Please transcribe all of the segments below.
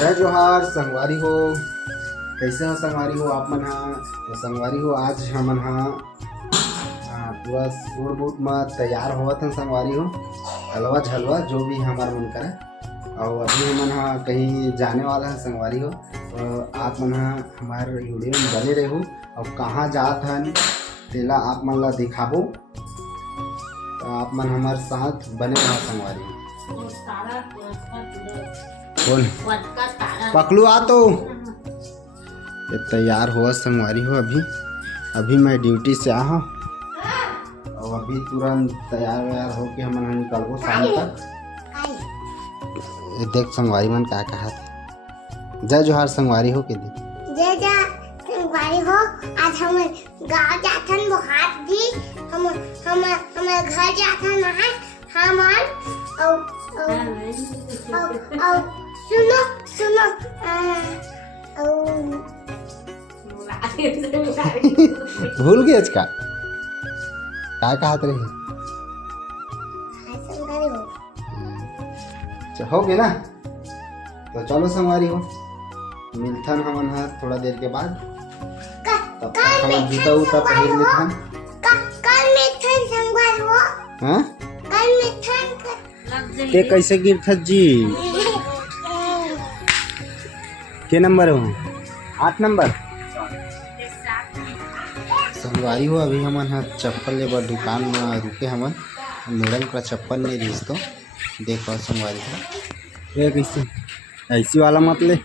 जय जोहार संगवारी हो। कैसे हो संगवारी हो आप मन? तो संगवारी हो आज हमन पूरा सूट बूट में तैयार होवत हैं संगवारी हो। हलवा झलवा जो भी हमार मन करे और अभी हमन कहीं जाने वाला है संगवारी हो। तो आप मन हमारे वीडियो में बने रहो और कहाँ जात हन तेला आप मन ला दिखाबो। तो आप मन हमारे साथ बने रहो संगवारी हो। कौन पकलू आ तो ये तैयार हुआ संगवारी हो। अभी मैं ड्यूटी से आया हूँ और अभी तुरंत तैयार व्यार हो के हम निकलबो शाम तक। ये देख संगवारी मन क्या कहा थे। जय जोहार संगवारी हो के दे। जय जय संगवारी हो। आज हम गाँव जाथन बुहार भी हम घर जाथन नहाय हमन और सुनो भूल गए का कहत रही हो गए ना। तो चलो संगवारी हो मिलथन हमन थोड़ा देर के बाद। तब तक हम जूता उता पहन लेथन। कल मिलथन संगवारी हो। हां कल मिलथन के कैसे गिरथत जी? के नंबर हो? 8 नंबर संगवारी हो। अभी हमन चप्पल ले बर दुकान में रुके हमन। मैडम का चप्पल नहीं रही तो देखो संगवारी हो ये कैसे ऐसी वाला मत ले।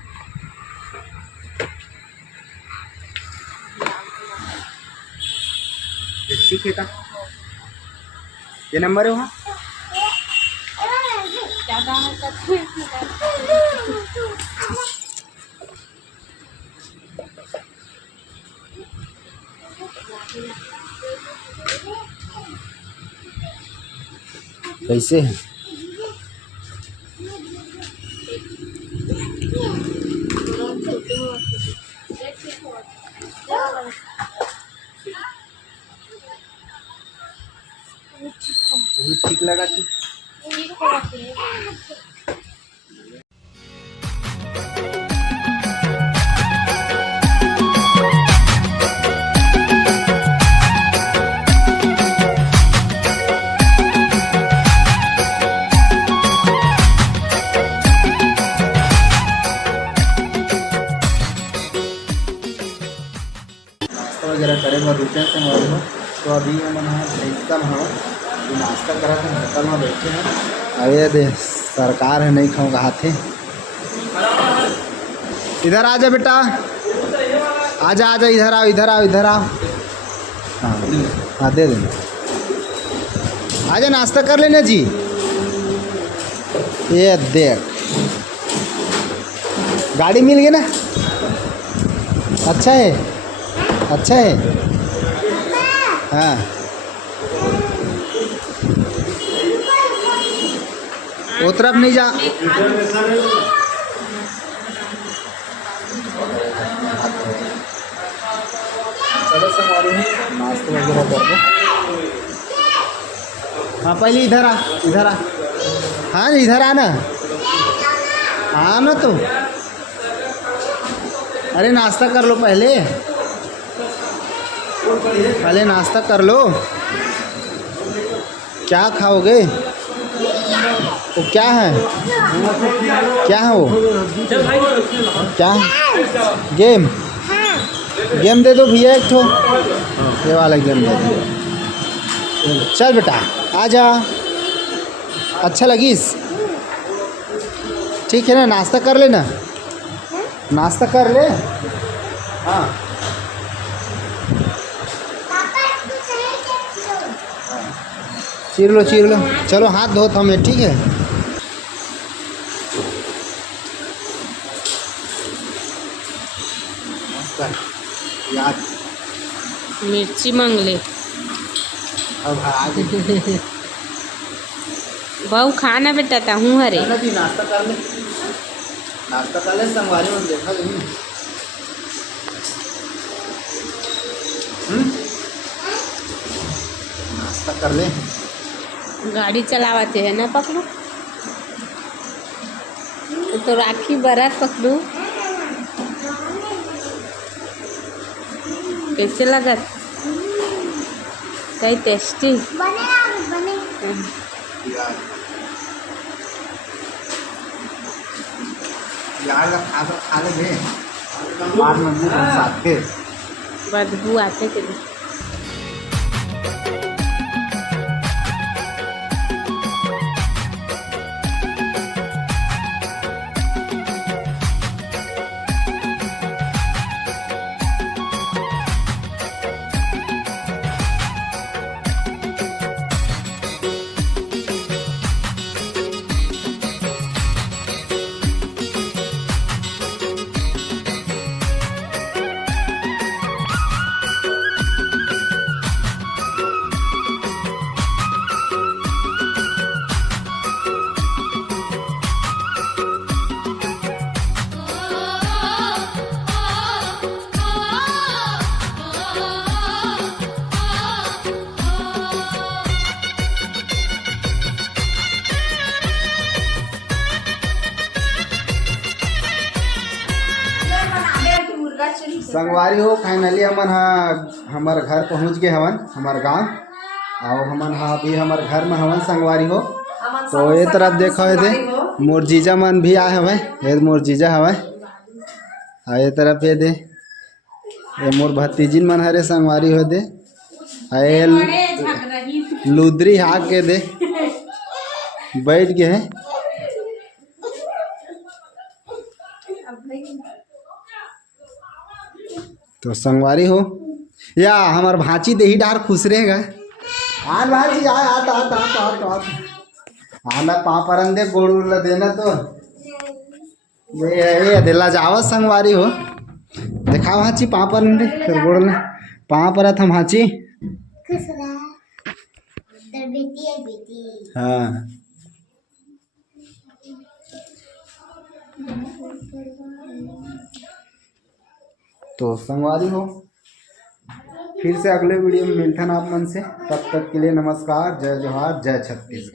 ठीक है का ये नंबर है वहाँ कैसे है? ठीक लगा कि वगैरह करे बर रुके संगवारी हो। तो अभी हम एकदम नाश्ता करा थे होटल में बैठे हैं। अरे दे सरकार है नहीं खाऊंगा हाथे। इधर आ जा बेटा आजा आजा इधर आओ। हाँ दे दे आजा नाश्ता कर लेना जी। ये देख गाड़ी मिल गई ना। अच्छा है हाँ वो तरफ नहीं जा। चलो संगवारी नाश्ता वगैरह कर दो। हाँ पहले इधर आ। हाँ इधर आना तो। अरे नाश्ता कर लो पहले नाश्ता कर लो। क्या खाओगे? वो क्या है वो? क्या गेम दे दो भैया एक ठो। ये वाला गेम दे दो। चल बेटा आजा। अच्छा लगिस? ठीक है ना नाश्ता कर लेना। नाश्ता कर ले। हाँ चीर लो चलो हाथ धो हमें ठीक है। मिर्ची मांग ले अब बहु खाना बेटा ता हूँ हरे नाश्ता कर ले संगवारी में देखा नहीं। नाश्ता कर ले। गाड़ी चलावाते है ना पकड़ो। तो राखी बरात पकड़ू कैसे लगा कई टेस्टी बने यार का खा ले बे बाद में मुंह साथे बदबू आते के संगवारी हो फाइनली हमन हमार घर पहुंच गए हवन हमार गांव और हमन अभी हमार घर में हवन संगवारी हो। तो ये तरफ देखो दे मोर जीजा मन भी आए हवे ये मोर जीजा हवे आ ये तरफ ये दे ये मोर भतीजिन मन हरे संगवारी हो दे आए लुदरी हाक के दे बैठ गए है। तो संगवारी हो या हमार भाची देही डार खुश रहेगा आन भाची आ आना पापरन दे गोड़ ला देना तो ये दिला जावत संगवारी हो देखा भाची पापरन दे फिर गोड़ ला पापरत हम भाची खुश रहा तो बेटी है बेटी हाँ तो संगवारी हो फिर से अगले वीडियो में मिलते हैं आप मन से तब तक के लिए नमस्कार जय जोहार जय छत्तीसगढ़।